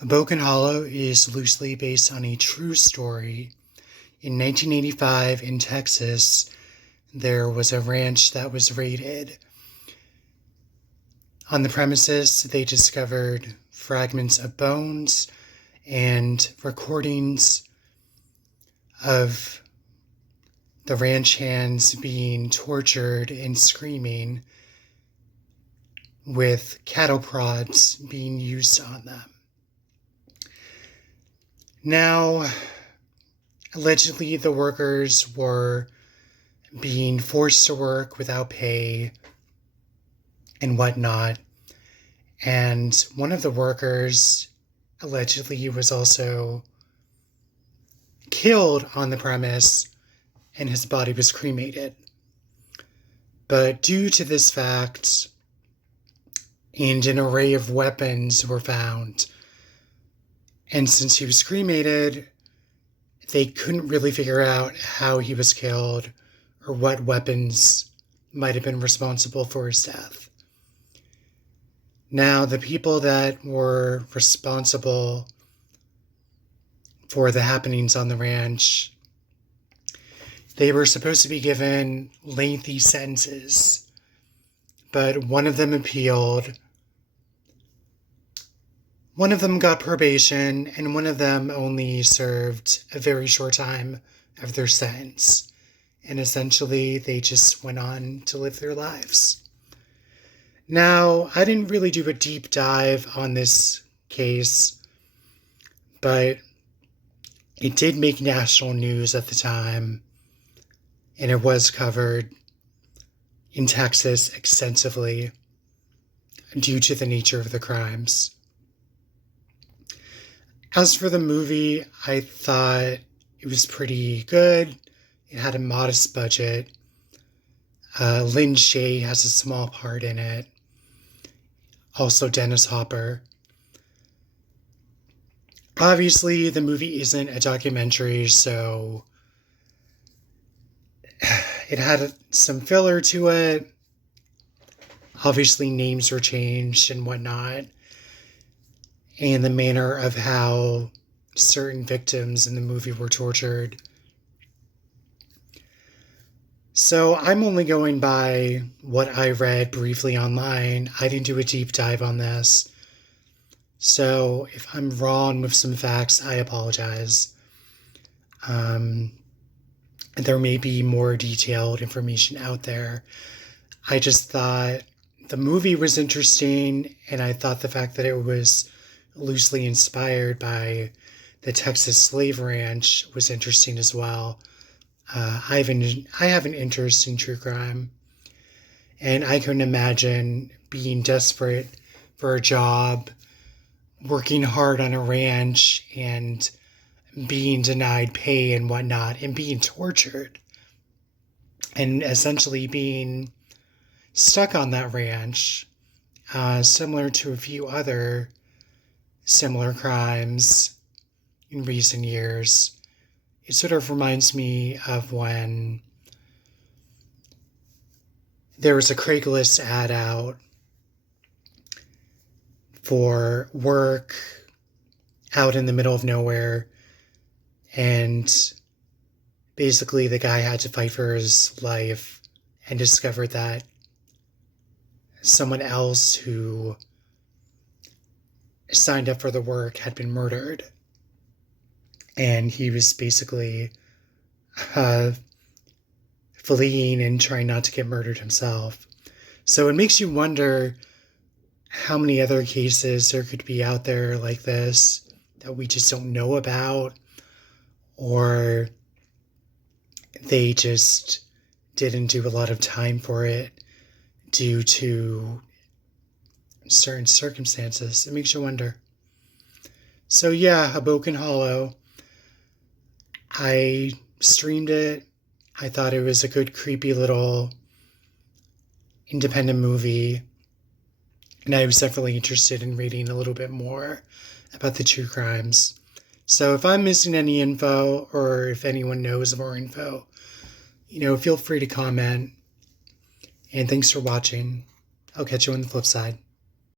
Hoboken Hollow is loosely based on a true story. In 1985 in Texas, there was a ranch that was raided. On the premises, they discovered fragments of bones and recordings of the ranch hands being tortured and screaming, with cattle prods being used on them. Now, allegedly, the workers were being forced to work without pay and whatnot. And one of the workers allegedly was also killed on the premise, and his body was cremated. But due to this fact, and an array of weapons were found, and since he was cremated, they couldn't really figure out how he was killed or what weapons might have been responsible for his death. Now, the people that were responsible for the happenings on the ranch, they were supposed to be given lengthy sentences, but one of them appealed. One of them got probation, and one of them only served a very short time of their sentence. And essentially, they just went on to live their lives. Now, I didn't really do a deep dive on this case, but it did make national news at the time, and it was covered in Texas extensively due to the nature of the crimes. As for the movie, I thought it was pretty good. It had a modest budget. Lynn Shay has a small part in it. Also Dennis Hopper. Obviously, the movie isn't a documentary, so it had some filler to it. Obviously, names were changed and whatnot, and the manner of how certain victims in the movie were tortured. So I'm only going by what I read briefly online. I didn't do a deep dive on this. So if I'm wrong with some facts, I apologize. There may be more detailed information out there. I just thought the movie was interesting, and I thought the fact that it was loosely inspired by the Texas slave ranch was interesting as well. I have an interest in true crime, and I couldn't imagine being desperate for a job, working hard on a ranch, and being denied pay and whatnot, and being tortured, and essentially being stuck on that ranch, similar to a few other similar crimes in recent years. It sort of reminds me of when there was a Craigslist ad out for work out in the middle of nowhere, and basically the guy had to fight for his life and discovered that someone else who signed up for the work had been murdered. And he was basically fleeing and trying not to get murdered himself. So it makes you wonder how many other cases there could be out there like this that we just don't know about, or they just didn't do a lot of time for it due to certain circumstances. It makes you wonder. So yeah, Hoboken Hollow. I streamed it. I thought it was a good, creepy little independent movie. And I was definitely interested in reading a little bit more about the true crimes. So if I'm missing any info, or if anyone knows more info, feel free to comment. And thanks for watching. I'll catch you on the flip side.